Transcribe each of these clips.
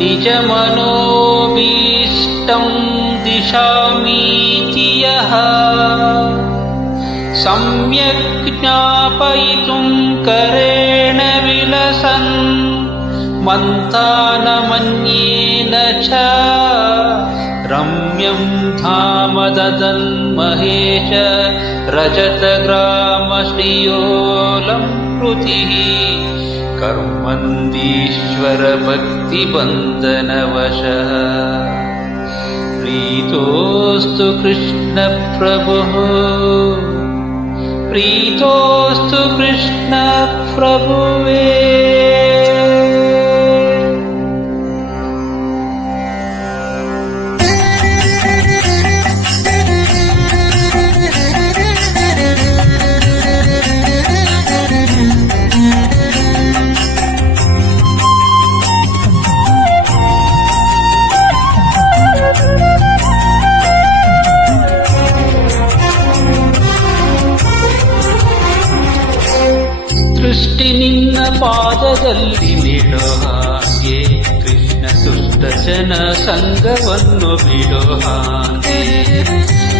ನಿಜಮನೋಭೀಷ್ಟಂ ದಿಶಾಮೀತಿ ಯಃ ಸಮ್ಯಕ್ ಜ್ಞಾಪಯಿತುಂ ಕರೇಣ ವಿಲಸನ್ ಮಂಥಾನಮನ್ಯೇನ ಚ ರಮ್ಯಂ ಧಾಮ ದದನ್ ಮಹೇಶ ರಜತಗ್ರಾಮ ಶ್ರೀಯೋಲಂ ಕೃತಿಃ ಕರ್ಮಂದೀಶ್ವರ ಭಕ್ತಿ ಬಂಧನವಶಃ ಪ್ರೀತೋಸ್ತು ಕೃಷ್ಣ ಪ್ರಭುಃ ಪ್ರೀತೋಸ್ತು ಕೃಷ್ಣ ಪ್ರಭುವೇ. ದೃಷ್ಟಿ ನಿನ್ನ ಪಾದದಲ್ಲಿ ನೀಡೋ ಹಾಗೆ ಕೃಷ್ಣ ದುಷ್ಟ ಜನ ಸಂಗವನ್ನು ಬಿಡೋ ಹಾಗೆ.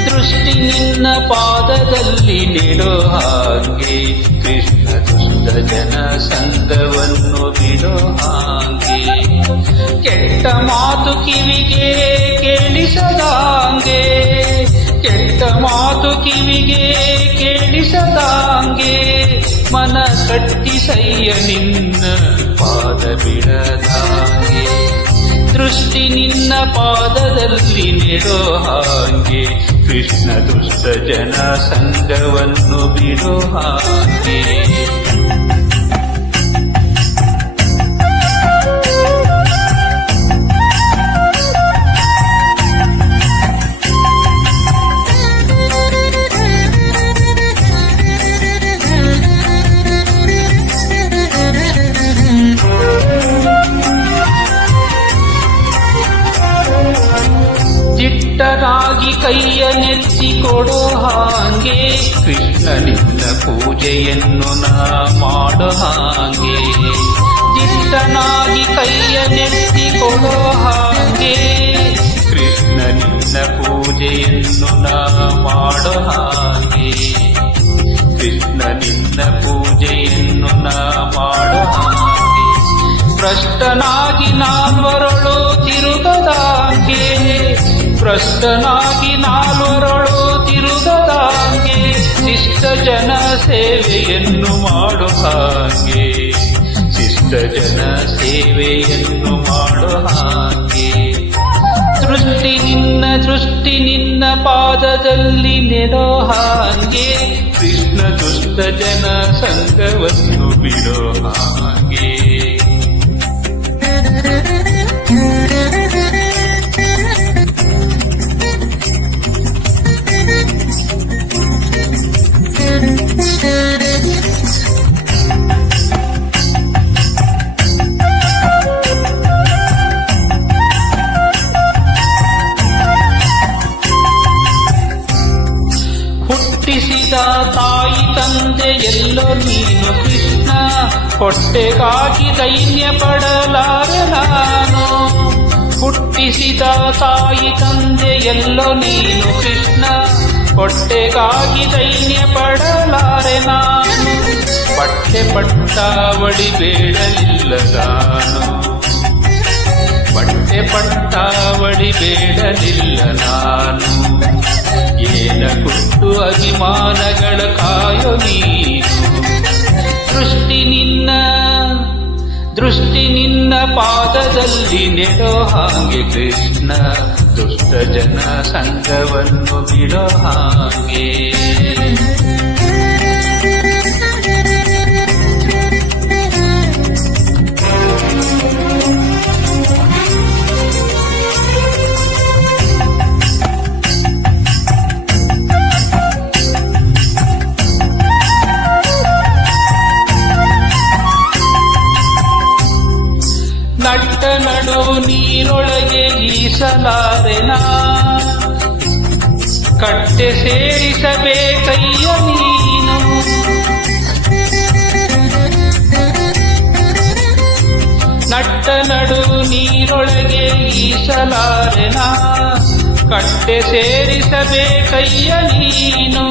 ದೃಷ್ಟಿ ನಿನ್ನ ಪಾದದಲ್ಲಿ ನೀಡೋ ಹಾಗೆ ಕೃಷ್ಣ ದುಷ್ಟ ಜನ ಸಂಗವನ್ನು ಬಿಡೋ ಹಾಗೆ. ಕೆಟ್ಟ ಮಾತು ಕಿವಿಗೆ ಕೇಳಿಸದಾಂಗೆ, ಕೆಟ್ಟ ಮಾತು ಕಿವಿಗೆ ಕೇಳಿಸದಾಂಗೆ ಮನ ಕಟ್ಟಿಸಯ್ಯ ನಿನ್ನ ಪಾದ ಬಿಡದಾಗೆ. ದೃಷ್ಟಿ ನಿನ್ನ ಪಾದದಲ್ಲಿ ನೆಡೋ ಹಾಗೆ ಕೃಷ್ಣ ದುಷ್ಟ ಜನ ಸಂಗವನ್ನು ಬಿಡೋ ಹಾಗೆ. ದಿಟ್ಟನಾಗಿ ಕೈಯ ನೆತ್ತಿ ಕೊಡೋ ಹಾಗೆ ಕೃಷ್ಣ ನಿನ್ನ ಪೂಜೆಯನ್ನು ನಾ ಮಾಡೋ ಹಾಗೆ. ದಿಟ್ಟನಾಗಿ ಕೈಯ ನೆತ್ತಿ ಕೊಡೋ ಹಾಗೆ ಕೃಷ್ಣ ನಿನ್ನ ಪೂಜೆಯನ್ನು ನಾ ಮಾಡೋ ಹಾಗೆ. ಕೃಷ್ಣ ನಿನ್ನ ಪೂಜೆಯನ್ನು ನಾ ಮಾಡೋ ಹಾಗೆ. ಭ್ರಷ್ಟನಾಗಿ ನಾಲ್ವರಳು ತಿರುಗದಾಗೆ, ಭ್ರಷ್ಟನಾಗಿ ನಾಲ್ವರಳು ತಿರುಗದಾಗೆ ಶಿಷ್ಟ ಜನ ಸೇವೆಯನ್ನು ಮಾಡೋ ಹಾಗೆ. ಶಿಷ್ಟ ಜನ ಸೇವೆಯನ್ನು ಮಾಡೋ ಹಾಗೆ. ದೃಷ್ಟಿ ನಿನ್ನ ಪಾದದಲ್ಲಿ ನೆಡೋ ಹಾಗೆ ಕೃಷ್ಣ ದುಷ್ಟ ಜನ ಸಂಗವನ್ನು ಬಿಡೋ ಹಾಗೆ. ಹುಟ್ಟಿಸಿದ ತಾಯಿ ತಂದೆ ಎಲ್ಲೋ ನೀನು ಕೃಷ್ಣ, ಹೊಟ್ಟೆಗಾಗಿ ದೈನ್ಯ ಪಡಲಾರೆ ನಾನು. ಹುಟ್ಟಿಸಿದ ತಾಯಿ ತಂದೆ ಎಲ್ಲೋ ನೀನು ಕೃಷ್ಣ, ಹೊಟ್ಟೆಗಾಗಿ ದೈನ್ಯ ಪಡಲಾರೆ ನಾನು. ಬಟ್ಟೆ ಪಟ್ಟಾವಳಿ ಬೇಡಲಿಲ್ಲ ನಾನು, ಬಟ್ಟೆ ಪಟ್ಟಾವಳಿ ಬೇಡಲಿಲ್ಲ ನಾನು. ಏನ ಕೊಟ್ಟು ಅಭಿಮಾನಗಳ ಕಾಯೋ ನೀನು. ದೃಷ್ಟಿ ನಿನ್ನ ಪಾದದಲ್ಲಿ ನೆಡೋ ಹಾಗೆ ಕೃಷ್ಣ ದುಷ್ಟ ಜನ ಸಂಗವನ್ನು ಬಿಡೋ ಹಾಗೆ. ನಟ್ಟ ನಡು ನೀರೊಳಗೆ ಈಸಲಾರೆನಾ, ಕಟ್ಟೆ ಸೇರಿಸಬೇಕಯ್ಯ ನೀನು. ನಟ್ಟ ನಡು ನೀರೊಳಗೆ ಈಸಲಾರೆನ ಕಟ್ಟೆ ಸೇರಿಸಬೇಕಯ್ಯ ನೀನು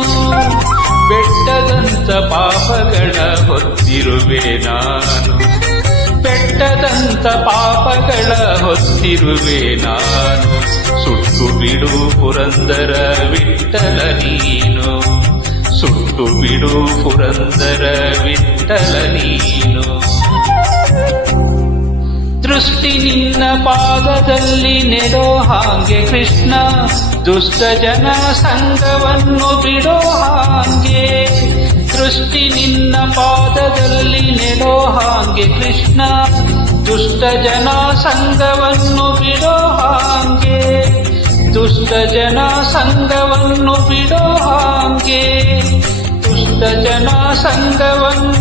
ಬೆಟ್ಟದಂತ ಪಾಪಗಳ ಹೊತ್ತಿರುವೆ ನಾನು ಬೆಟ್ಟದಂತ ಪಾಪಗಳ ಹೊತ್ತಿರುವೆ ನಾನು ಸುಟ್ಟು ಬಿಡು ಪುರಂದರ ವಿಠಲ ನೀನು ಸುಟ್ಟು ಬಿಡು ಪುರಂದರ ವಿಠಲ ನೀನು ದೃಷ್ಟಿ ನಿನ್ನ ಪಾದದಲ್ಲಿ ನೆಡೋ ಹಾಗೆ ಕೃಷ್ಣ ದುಷ್ಟ ಜನ ಸಂಗವನ್ನು ಬಿಡೋ ಹಾಗೆ ದೃಷ್ಟಿ ನಿನ್ನ ಪಾದದಲ್ಲಿ ನೆಡೋ ಹಾಗೆ ಕೃಷ್ಣ ದುಷ್ಟ ಜನ ಸಂಗವನ್ನು ಬಿಡೋ ಹಾಗೆ ದುಷ್ಟ ಜನ ಸಂಗವನ್ನು ಬಿಡೋ ಹಾಗೆ ದುಷ್ಟ ಜನ ಸಂಗವನ್ನು